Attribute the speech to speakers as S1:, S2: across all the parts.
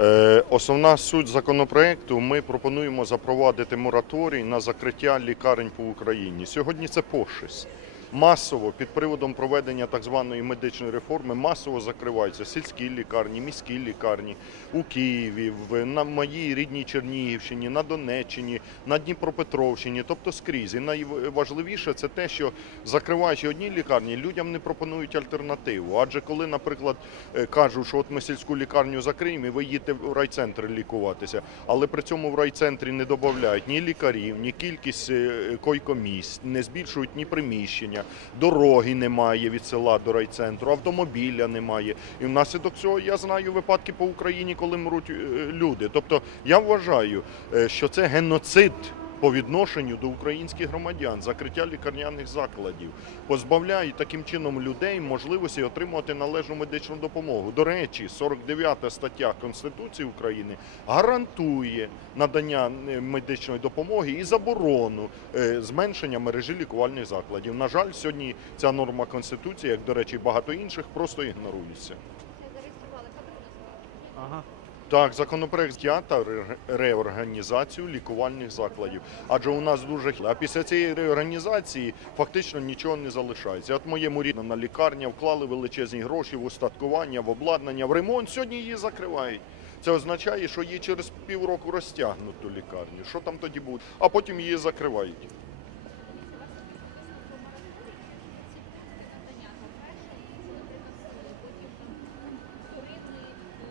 S1: Е, Основна суть законопроекту ми пропонуємо запровадити мораторій на закриття лікарень по Україні. Сьогодні це пошесть. Масово під приводом проведення так званої медичної реформи масово закриваються сільські лікарні, міські лікарні у Києві, в на моїй рідній Чернігівщині, на Донеччині, на Дніпропетровщині, тобто скрізь. І найважливіше це те, що закриваючи одні лікарні, людям не пропонують альтернативу. Адже коли, наприклад, е, кажуть, що от ми сільську лікарню закриємо, і ви їдете в райцентр лікуватися, але при цьому в райцентрі не додають ні лікарів, ні кількість е, койкомісць, не збільшують ні приміщення, дороги немає від села до райцентру, автомобіля немає. І внаслідок цього я знаю випадки по Україні, коли мруть е, люди. Тобто я вважаю, е, що це геноцид. По відношенню до українських громадян закриття лікарняних закладів позбавляють таким чином людей можливості отримувати належну медичну допомогу. До речі, 49 стаття Конституції України гарантує надання е, медичної допомоги і заборону е, зменшення мережі лікувальних закладів. На жаль, сьогодні ця норма Конституції, як до речі, багато інших, просто ігнорується.
S2: зареєстрували. Як ви назвали?
S3: Ага.
S1: Так, законопроект я та реорганізацію лікувальних закладів. Адже у нас дуже а після цієї реорганізації фактично нічого не залишається. От моєму рідному на лікарня вклали величезні гроші в устаткування, в обладнання, в ремонт. Сьогодні її закривають. Це означає, що її через півроку розтягнуть ту лікарню. Що там тоді буде? А потім її закривають.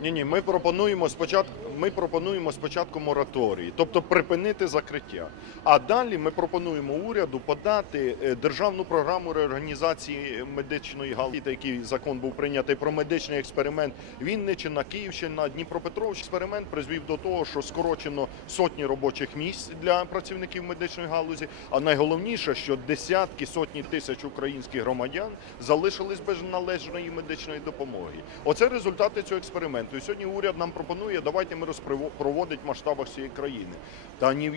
S1: Ні, ні, ми пропонуємо спочатку. Ми пропонуємо спочатку мораторій, тобто припинити закриття. А далі ми пропонуємо уряду подати е, державну програму реорганізації медичної галузі, який закон був прийнятий про медичний експеримент. Вінниччина, Київщина, Дніпропетровщина. Експеримент призвів до того, що скорочено сотні робочих місць для працівників медичної галузі. А найголовніше, що десятки сотні тисяч українських громадян залишились без належної медичної допомоги. Оце результати цього експерименту. І сьогодні уряд нам пропонує, давайте ми розпроводить масштабах всієї країни. Та ні в